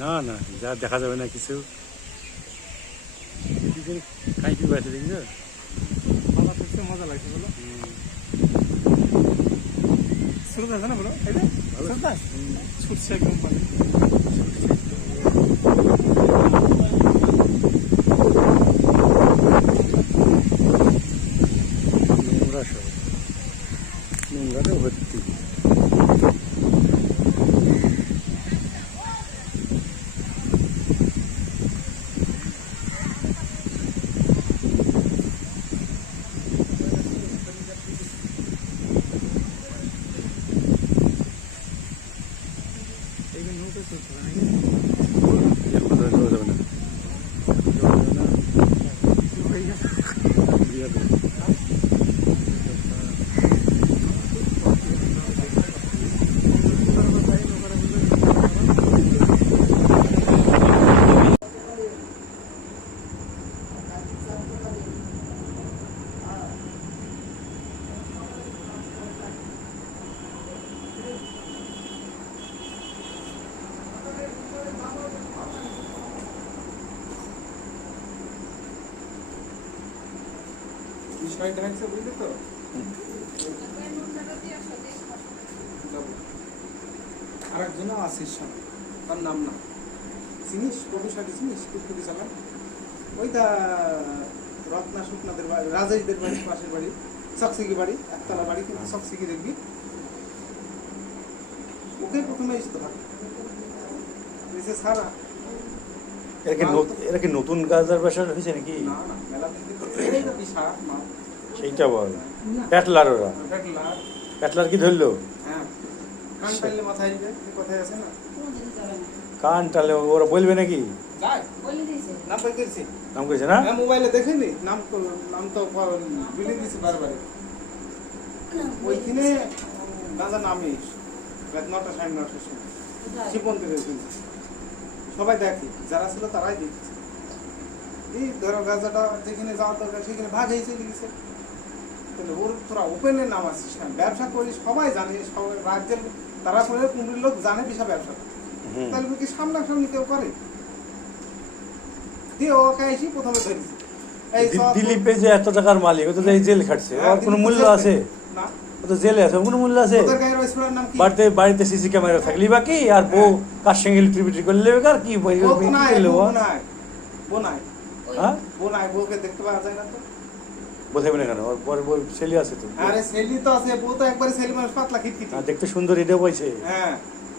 না না, যা দেখা যাবে না কিছু। খাই পিবা আছে দেখছো, মজা লাগছে বলো। স্রোত আছে না বলো, ছুটছে একদম পানি। নোংরা সব, নোংরাটা ভর্তি। নৌকা চলছে না, যাবে না, বিষয়টা হচ্ছে বুঝলি তো। আরেকজনও আসিস সামনে, তার নাম না চিনিস, প্রফেসরকে চিনিস, টুকটুকি চালান, ওইটা রত্না শুকনাদের বাড়ি, রাজেশদের বাড়ি, পাশের বাড়ি, চকসিকি বাড়ি, একতলা বাড়ি, কিন্তু চকসিকি দেখবি ওকে প্রথমে এসে ধর নিচে ছাড়া। এরা কি নতুন গাজার বাসা হয়েছে নাকি? না না, মেলা দিন বিশাল মা, সেইটা বল। প্যাটলার ওরা, প্যাটলার কি ধরলো? হ্যাঁ, কান টাইলে মাথায় আসবে, কথায় আছে না, কান টালে ওরা বলবে নাকি? যায় নাম পাই করেছি, নাম করেছে না? হ্যাঁ মোবাইলে দেখেনি, নাম তো বিলি দিয়েছে বারবার। ওইখানে গাঁজা নামে রাত 9টা 9:30টার সময় শিবমন্দির হয়েছিল, সবাই দেখি, যারা ছিল তারাই দেখছে। এই ধরো গাঁজাটা যেখানে যাওয়ার দরকার সেখানে ভাগ হয়ে চলে গেছে। তাহলে ওর তোরা ওপেনে নাম আসছিস না, ব্যবসা করিস, সবাই জানে, সবাই রাজ্যের তারা করে কুমড়ির লোক জানে বিশাল ব্যবসা, তাহলে কি সামনাসামনি কেউ করে? দিয়ে ওকে এসে প্রথমে ধরেছি। দিলীপে যে এত টাকার মালিক, ও তো জেল খাটছে, ওর কোনো মূল্য আছে? না, ও তো জেলে আছে, কোনো মূল্য আছে? ওদের গায়ের ওইসবের নাম কি? বাড়িতে সিসি ক্যামেরা থাকলি বা কি, আর বউ কার সঙ্গে লিট্রিবিট্রি করলে আর কি বউকে দেখতে পাওয়া যায় না তো, বোঝাবে না কেন? ওর পরে বউ ছেলে আছে তো। আরে ছেলে তো আছে, বউ তো একবারে ছেলে মানুষ, পাতলা খিটখিটি, দেখতে সুন্দর, এটাও পাইছে। হ্যাঁ